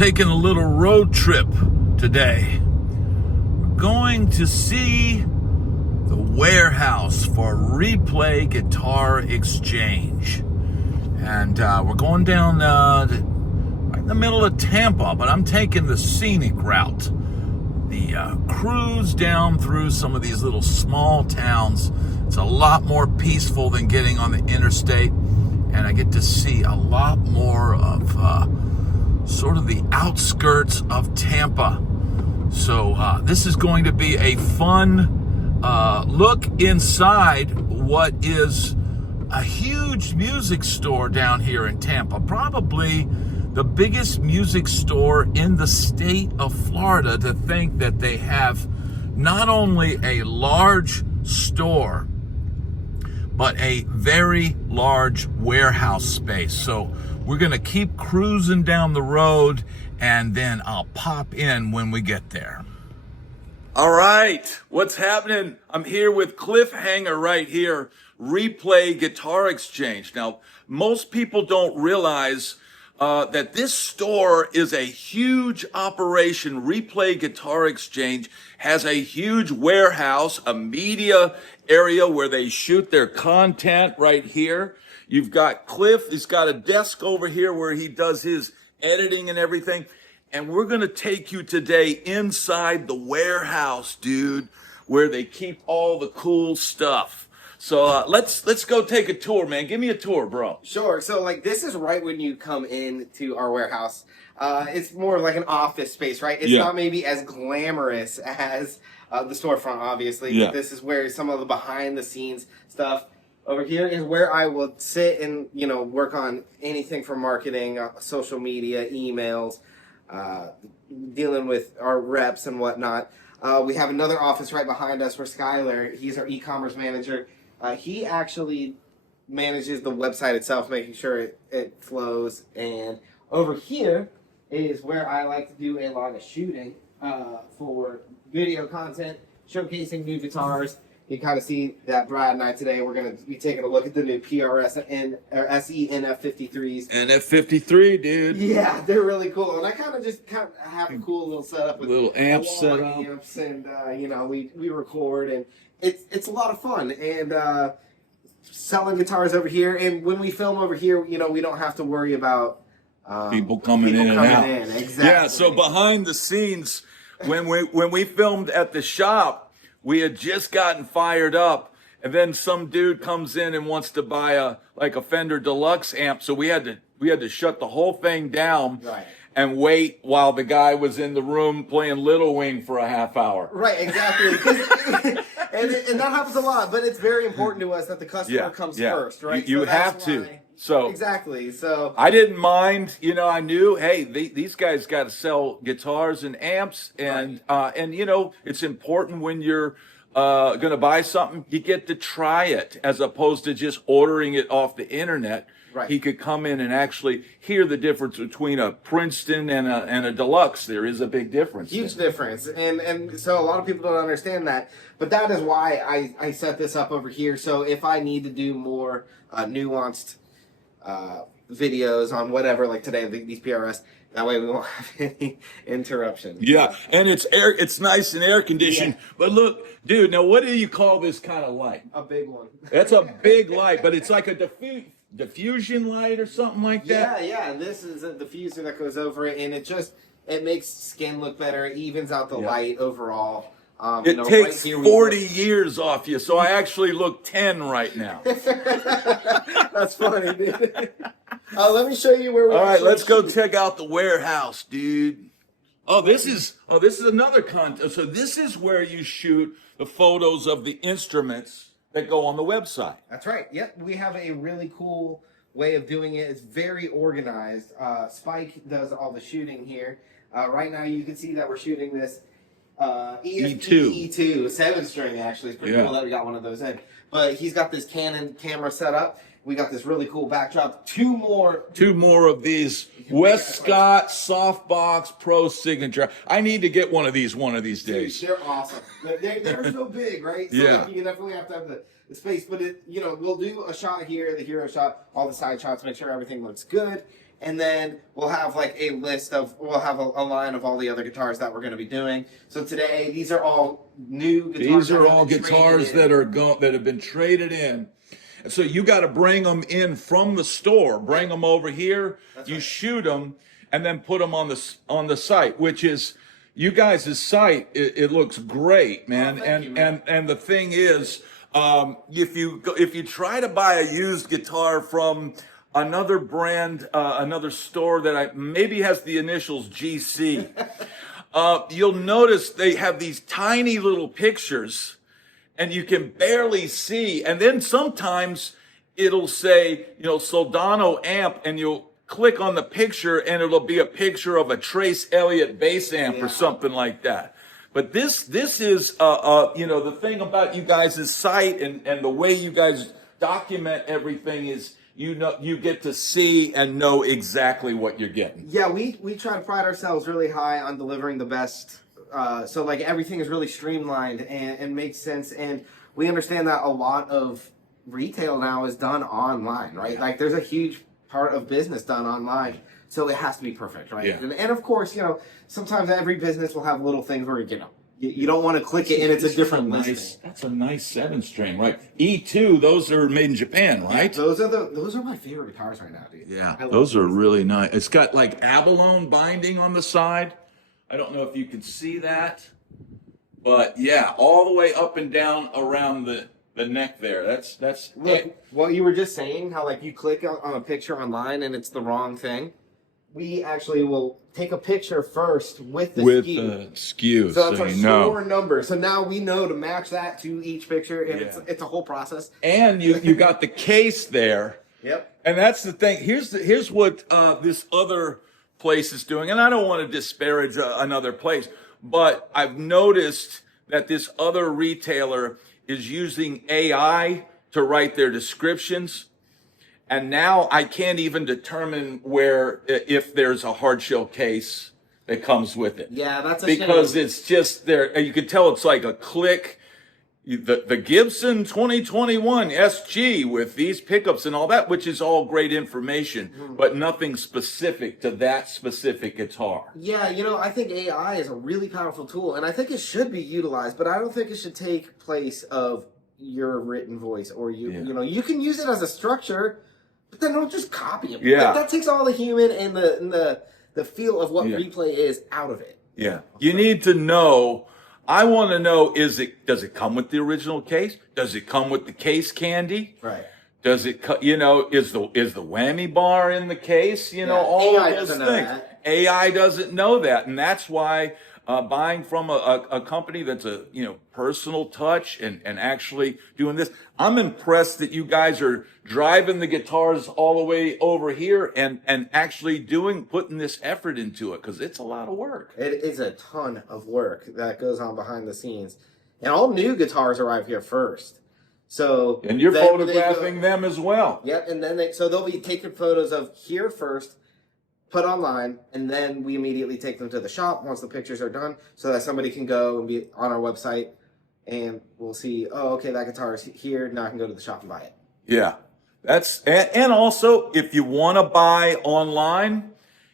taking a little road trip today. We're going to see the warehouse for Replay Guitar Exchange. And we're going down right in the middle of Tampa, but I'm taking the scenic route. The cruise down through some of these little small towns. It's a lot more peaceful than getting on the interstate, and I get to see a lot more of sort of the outskirts of Tampa. So this is going to be a fun look inside what is a huge music store down here in Tampa, probably the biggest music store in the state of Florida. To think that they have not only a large store, but a very large warehouse space. So we're gonna keep cruising down the road, and then I'll pop in when we get there. All right, what's happening? I'm here with Cliffhanger right here, Replay Guitar Exchange. Now, most people don't realize that this store is a huge operation. Replay Guitar Exchange has a huge warehouse, a media area where they shoot their content right here. You've got Cliff, he's got a desk over here where he does his editing and everything. And we're gonna take you today inside the warehouse, dude, where they keep all the cool stuff. So let's go take a tour, man. Give me a tour, bro. Sure. So like this is right when you come into our warehouse. It's more like an office space, right? It's not maybe as glamorous as the storefront, obviously. Yeah. But this is where some of the behind the scenes stuff. Over here is where I will sit and, work on anything from marketing, social media, emails, dealing with our reps and whatnot. We have another office right behind us for Skylar. He's our e-commerce manager. He actually manages the website itself, making sure it flows. And over here is where I like to do a lot of shooting for video content, showcasing new guitars. You kind of see that Brad and I today, we're going to be taking a look at the new PRS and or SE NF53s. NF53, dude. Yeah, they're really cool. And I kind of have a cool little setup with little amps set up. Amps, and we record, and it's a lot of fun. And selling guitars over here, and when we film over here, we don't have to worry about people coming in and out. Exactly. Yeah, so behind the scenes, when we filmed at the shop, we had just gotten fired up, and then some dude comes in and wants to buy a Fender Deluxe amp, so we had to shut the whole thing down. Right. And wait while the guy was in the room playing Little Wing for a half hour. Right, exactly. and that happens a lot, but it's very important to us that the customer comes first, right? You have to. So exactly. So I didn't mind. I knew, hey, these guys got to sell guitars and amps, and it's important when you're going to buy something, you get to try it as opposed to just ordering it off the internet. Right. He could come in and actually hear the difference between a Princeton and a Deluxe. There is a big difference. Huge difference. And so a lot of people don't understand that. But that is why I set this up over here. So if I need to do more nuanced videos on whatever, like today, these PRS, that way we won't have any interruption. Yeah, and it's nice and air conditioned. Yeah. But look, dude, now what do you call this kind of light? A big one. That's a big light, but it's like a diffusion light or something like that. Yeah. This is a diffuser that goes over it, and it makes skin look better. It evens out the light overall. It takes 40 years off you, so I actually look 10 right now. That's funny, dude. Let me show you where we're. All right, let's go check out the warehouse, dude. This is another contest. So this is where you shoot the photos of the instruments that go on the website. That's right. Yep, we have a really cool way of doing it. It's very organized. Spike does all the shooting here. Right now, you can see that we're shooting this E2 7-string. Actually, it's pretty cool that we got one of those in. But he's got this Canon camera set up. We got this really cool backdrop. Two more of these West Scott Softbox Pro Signature. I need to get one of these days. Dude, they're awesome. They're so big, right? So you definitely have to have the space. But we'll do a shot here, the hero shot, all the side shots, make sure everything looks good. And then we'll have like a list of, we'll have a line of all the other guitars that we're going to be doing. So today, these are all new guitars. These are all guitars that have been traded in. So you got to bring them in from the store, bring them over here, you shoot them, and then put them on the site, which is you guys' site. It looks great, man. And the thing is, if you try to buy a used guitar from another brand, another store that maybe has the initials GC, you'll notice they have these tiny little pictures. And you can barely see. And then sometimes it'll say, Soldano amp, and you'll click on the picture and it'll be a picture of a Trace Elliott bass amp or something like that. But this is, the thing about you guys' site and the way you guys document everything is, you get to see and know exactly what you're getting. Yeah, we try to pride ourselves really high on delivering the best. So like everything is really streamlined and makes sense, and we understand that a lot of retail now is done online, right? Like there's a huge part of business done online, so it has to be perfect, right? And of course, sometimes every business will have little things where you don't want to click it and it's a different listing. That's a nice 7-string, right? E2, those are made in Japan, right? Yeah, those are my favorite guitars right now, dude. Yeah, those are really nice. It's got like abalone binding on the side. I don't know if you can see that, but yeah, all the way up and down around the neck there. That's Look, what you were just saying, how like you click on a picture online and it's the wrong thing. We actually will take a picture first with the SKU. So that's our store number. So now we know to match that to each picture, and it's a whole process. And you got the case there. Yep. And that's the thing. Here's what this other place is doing, and I don't want to disparage another place, but I've noticed that this other retailer is using AI to write their descriptions, and now I can't even determine if there's a hard shell case that comes with it. Yeah, that's because it's just there. You can tell it's like a click. The Gibson 2021 SG with these pickups and all that, which is all great information, but nothing specific to that specific guitar. Yeah, I think AI is a really powerful tool, and I think it should be utilized, but I don't think it should take place of your written voice or you can use it as a structure, but then don't just copy it. Yeah. Like, that takes all the human and the feel of what replay is out of it. Yeah. You need to know. I want to know, does it come with the original case? Does it come with the case candy? Right. Does it, is the whammy bar in the case? All AI of those doesn't know things. that. AI doesn't know that. And that's why buying from a company that's a, personal touch and actually doing this. I'm impressed that you guys are driving the guitars all the way over here and actually putting this effort into it, because it's a lot of work. It is a ton of work that goes on behind the scenes. And all new guitars arrive here first. So and you're photographing them as well. Yep, and then they'll be taking photos of here first, put online, and then we immediately take them to the shop once the pictures are done, so that somebody can go and be on our website, and we'll see, oh, okay, that guitar is here, now I can go to the shop and buy it. Yeah, and also, if you want to buy online,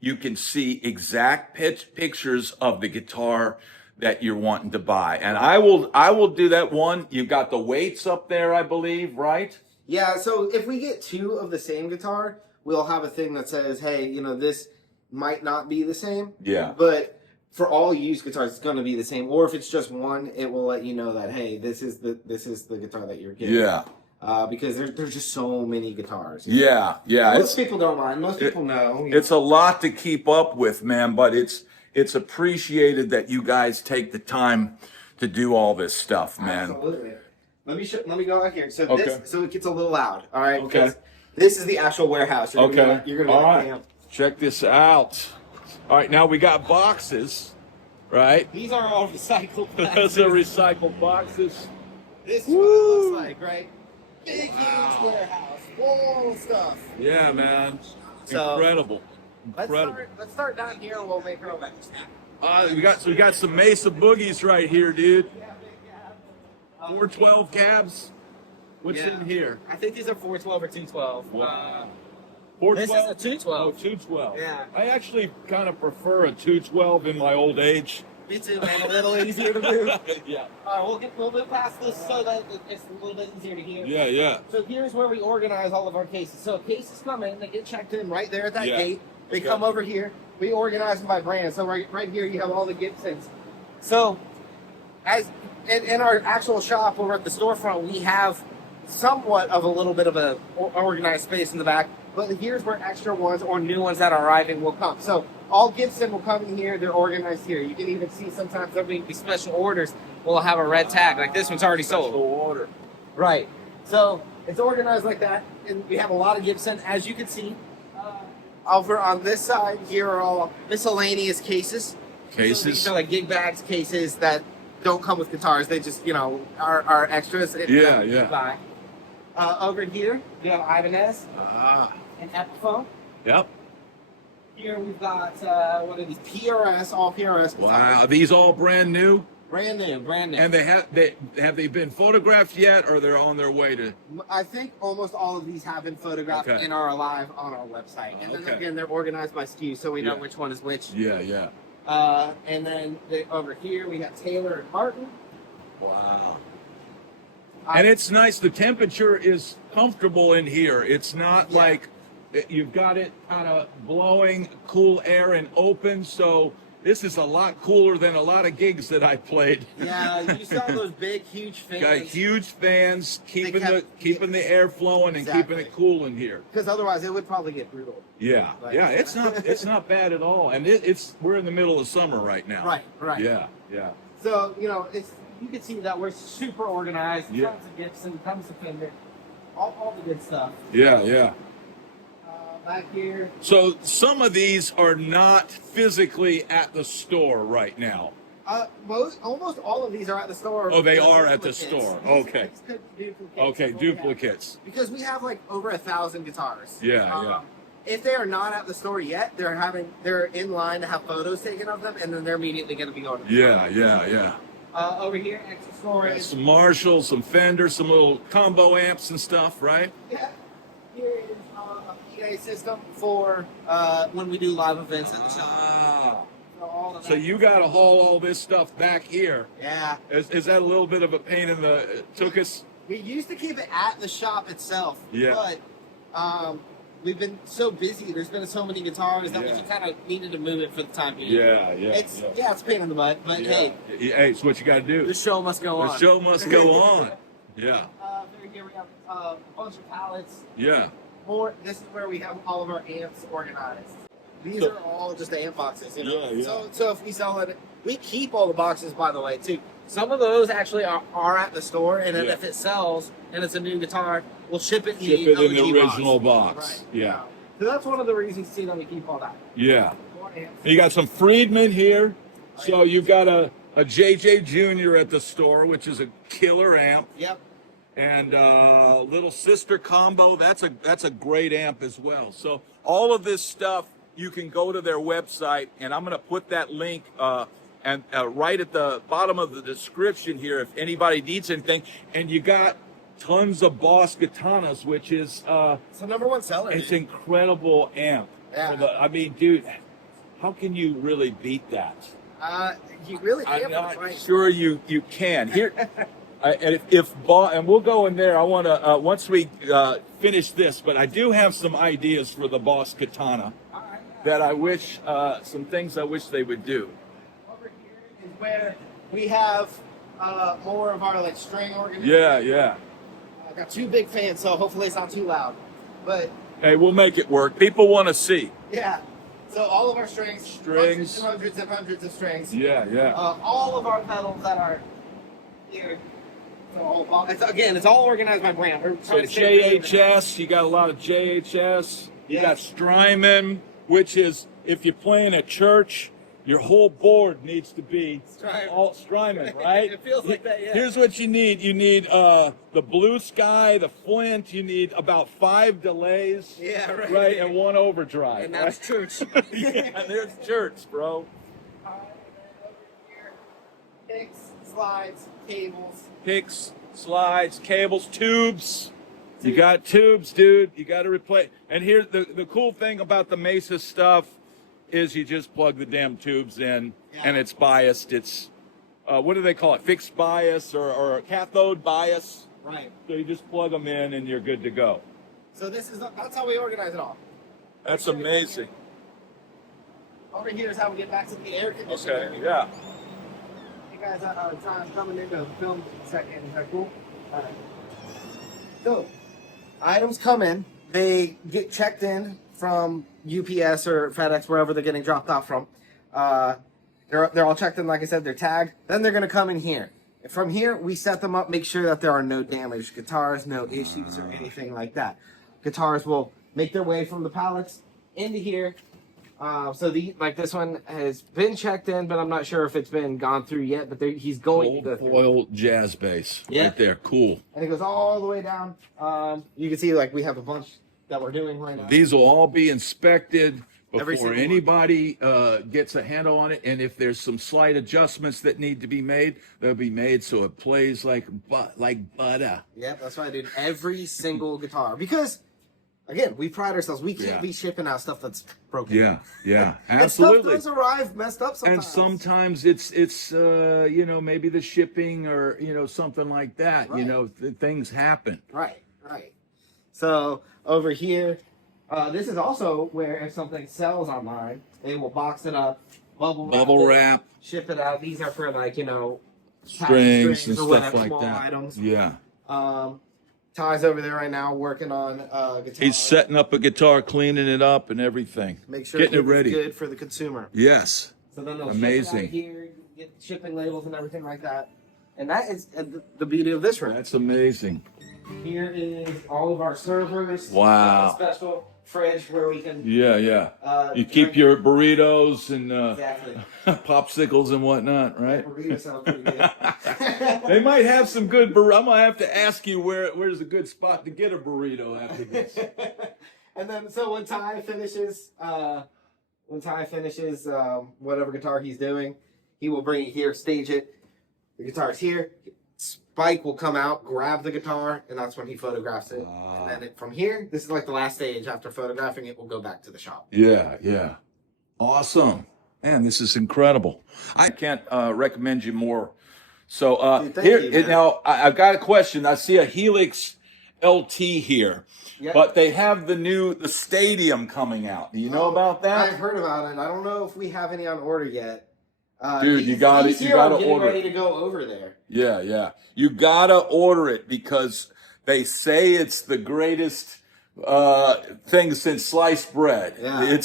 you can see exact pictures of the guitar that you're wanting to buy. And I will do that one. You've got the weights up there, I believe, right? Yeah, so if we get two of the same guitar, we'll have a thing that says, hey, this might not be the same. Yeah. But for all used guitars, it's going to be the same. Or if it's just one, it will let you know that, hey, this is the guitar that you're getting. Yeah. Because there's just so many guitars. Yeah. Most people don't mind. Most people know. It's a lot to keep up with, man, but it's appreciated that you guys take the time to do all this stuff, man. Absolutely. Let me go out here. So Okay. so it gets a little loud. All right. Okay. This is the actual warehouse. You're gonna All right. Check this out. All right. Now we got boxes, right? These are all recycled boxes. Those are recycled boxes. This is what it looks like, right? Big, huge warehouse, full of stuff. Yeah, man. So, Incredible. Let's start down here and we'll make our way. We got some Mesa boogies right here, dude. Yeah, big cab. 412 cabs. What's in here? I think these are 412 or 212. This is 412? a 212. Oh, 212. Yeah. I actually kind of prefer a 212 in my old age. Me too, man. A little easier to move. Yeah. All right, we'll move past this so that it's a little bit easier to hear. Yeah, yeah. So here's where we organize all of our cases. So cases come in, they get checked in right there at that Yeah. gate. They Okay. come over here. We organize them by brand. So right here you have all the Gibsons. So as in our actual shop over at the storefront, we have somewhat of a little bit of a organized space in the back. But here's where extra ones or new ones that are arriving will come. So all Gibson will come in here. They're organized here. You can even see sometimes there'll be special orders. We'll have a red tag. Like this one's already sold. Special order. Right. So it's organized like that. And we have a lot of Gibson. As you can see, over on this side here are all miscellaneous cases. Cases. So these are like gig bags cases that don't come with guitars. They just, are extras. Yeah, yeah. Buy. Over here, we have Ibanez and Epiphone. Yep. Here we've got, what are these? PRS, all PRS guitars. Wow. Are these all brand new? Brand new, brand new. And have they been photographed yet, or they're on their way to? I think almost all of these have been photographed Okay. and are alive on our website. And then Okay. again, they're organized by SKU, so we know Yeah. which one is which. Yeah, yeah. And then over here, we got Taylor and Martin. Wow. And it's nice. The temperature is comfortable in here. It's not like you've got it kind of blowing cool air and open. So this is a lot cooler than a lot of gigs that I played. Yeah, you saw those big, huge fans. Got huge fans keeping kept- keeping the air flowing and keeping Exactly. it cool in here. Because otherwise, it would probably get brutal. Yeah, Like- yeah. It's not bad at all. And we're in the middle of summer right now. Right, right. Yeah, yeah. So, you can see that we're super organized. Yeah. Tons of Gibson, tons of Fender, all the good stuff. Yeah, yeah. Back here, So some of these are not physically at the store right now. almost all of these are at the store. Oh, they They're are at the duplicates. store. These Okay. things could be duplicates Okay, of what we have. duplicates. Because we have like over 1,000 guitars. Yeah, yeah. If they are not at the store yet, they're in line to have photos taken of them, and then they're immediately going to be going to the Yeah, store. yeah, yeah. Over here, extra storage. Some Marshalls, some Fenders, some little combo amps and stuff, right? Yeah. Here is a PA system for when we do live events at the shop. Ah. So all of So that. you got to haul all this stuff back here. Yeah. Is that a little bit of a pain in the? It took us. We used to keep it at the shop itself. Yeah. But we've been so busy. There's been so many guitars that we Yeah. just kind of needed to move it for the time being. Yeah, yeah. It's yeah. it's a pain in the butt, but hey, Hey, it's what you got to do. the show must go on. The show must go on. Yeah, Over here we have a bunch of pallets. yeah. This is where we have all of our amps organized. These So- are all just amp boxes, Yeah, yeah. So if we sell it, we keep all the boxes, by the way, too. Some of those actually are at the store, and then Yeah. if it sells and it's a new guitar, we'll ship it Ship it in the OG original box. Right. Yeah, So that's one of the reasons, too, that we keep all that. yeah. More amps. You got some Friedman here. So you've got a JJ Jr. at the store, which is a killer amp. Yep. And little sister combo, that's a great amp as well. So all of this stuff, you can go to their website, and I'm going to put that link and right at the bottom of the description here if anybody needs anything. And you got tons of Boss Katanas, which is It's the #1 seller. it's incredible amp. Yeah. I mean, dude, how can you really beat that? You really I'm can't not find sure you can. Here, and and we'll go in there. I want to once we finish this, but I do have some ideas for the Boss Katana that I wish some things I wish they would do. Over here is where we have more of our string organization. Yeah, yeah. I got 2 big fans, so hopefully it's not too loud. But Hey, we'll make it work. People want to see. yeah, so all of our strings, Strings. hundreds and hundreds of strings. Yeah, yeah. All of our pedals that are here. So it's all organized by brand. We're So trying to stay creative. JHS, you got a lot of JHS. You Yeah. got Strymon, which is if you're playing at church, your whole board needs to be Strymon. all Strymon, right? It feels like that, yeah. Here's what you need. You need the Blue Sky, the Flint. You need about 5 delays. Yeah, right. Right, and 1 overdrive. And that's church. right? Yeah, there's church, bro. And then over here, picks, slides, cables. Picks, slides, cables, tubes. You got tubes, dude. You got to replace. And here's the cool thing about the Mesa stuff is you just plug the damn tubes in, and it's biased. It's what do they call it? Fixed bias or cathode bias. Right. So you just plug them in, and you're good to go. So that's how we organize it all. That's amazing. Over here is how we get back to the air conditioner. Okay. Yeah. You guys are time coming in to film second. Is that cool? All right. So, items come in. They get checked in from UPS or FedEx, wherever they're getting dropped off from. They're all checked in, like I said, they're tagged. Then they're going to come in here. From here, we set them up, make sure that there are no damaged guitars, no issues or anything like that. Guitars will make their way from the pallets into here. So like this one has been checked in, but I'm not sure if it's been gone through yet, but he's going to go through. Foil jazz bass. Yeah. Right there. Cool. And it goes all the way down. You can see like we have a bunch that we're doing right now. These will all be inspected Every before single anybody gets a handle on it. And if there's some slight adjustments that need to be made, they'll be made so it plays like butter. Yep, that's why I did every single guitar. Because, again, we pride ourselves. We can't be shipping out stuff that's broken. Yeah, And absolutely. stuff does arrive messed up sometimes. And sometimes it's maybe the shipping or something like that. Right. Things happen. Right. So over here, this is also where if something sells online, they will box it up, bubble wrap, ship it out. These are for strings and or stuff whatever, like small that. items. Yeah. Ty's over there right now working on guitar. He's setting up a guitar, cleaning it up, and everything. Make sure getting it it's ready. good for the consumer. Yes. So then they'll Amazing. ship it out here, get shipping labels and everything like that. And that is the beauty of this room. That's amazing. Here is all of our servers. Wow. Special fridge where we can. Yeah. You keep your burritos and Exactly. popsicles and whatnot, right? Burrito sounds pretty good. They might have some good burritos. I'm gonna have to ask you where's a good spot to get a burrito after this. And then, so when Ty finishes, whatever guitar he's doing, he will bring it here, stage it. The guitar's here. Spike will come out, grab the guitar, and that's when he photographs it. And then from here, this is like the last stage. After photographing it, we'll go back to the shop. Yeah. Awesome. Man, this is incredible. I can't recommend you more. So Dude, thank here you, man. now, I've got a question. I see a Helix LT here, Yep. but they have the Stadium coming out. Do you know about that? I've heard about it. I don't know if we have any on order yet. Dude, you gotta he's order getting ready it. to go over there. Yeah. You gotta order it because they say it's the greatest thing since sliced bread. Yeah.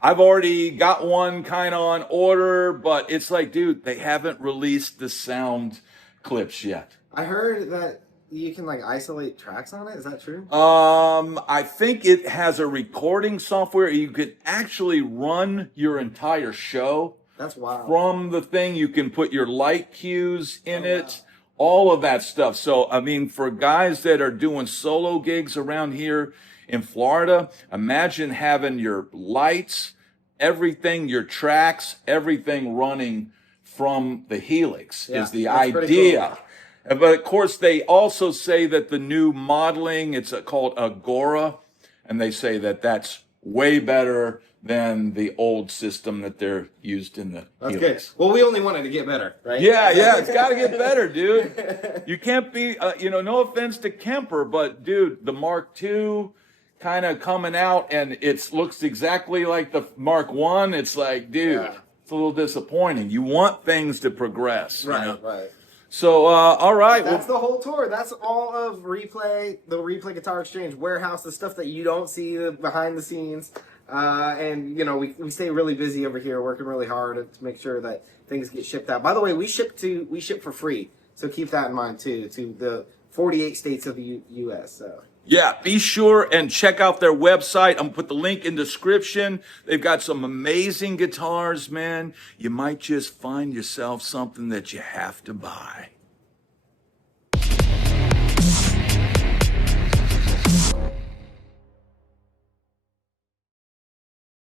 I've already got one kind of on order, but it's like, dude, they haven't released the sound clips yet. I heard that you can isolate tracks on it. Is that true? I think it has a recording software. You could actually run your entire show. That's wild. From the thing, you can put your light cues in it, all of that stuff. So, I mean, for guys that are doing solo gigs around here in Florida, imagine having your lights, everything, your tracks, everything running from the Helix is the idea. Cool. But of course, they also say that the new modeling, it's called Agora, and they say that that's way better than the old system that they're used in the Helix. Good. Well, we only wanted to get better, right? Yeah, it's got to get better, dude. You can't be, no offense to Kemper, but dude, the Mark II kind of coming out and it looks exactly like the Mark I. It's like, dude, it's a little disappointing. You want things to progress. Right. So, all right. That's the whole tour. That's all of Replay, the Replay Guitar Exchange warehouse, the stuff that you don't see behind the scenes. And we stay really busy over here, working really hard to make sure that things get shipped out. By the way, we ship for free, so keep that in mind too. To the 48 states of the U.S. So. Yeah, be sure and check out their website. I'm going to put the link in the description. They've got some amazing guitars, man. You might just find yourself something that you have to buy.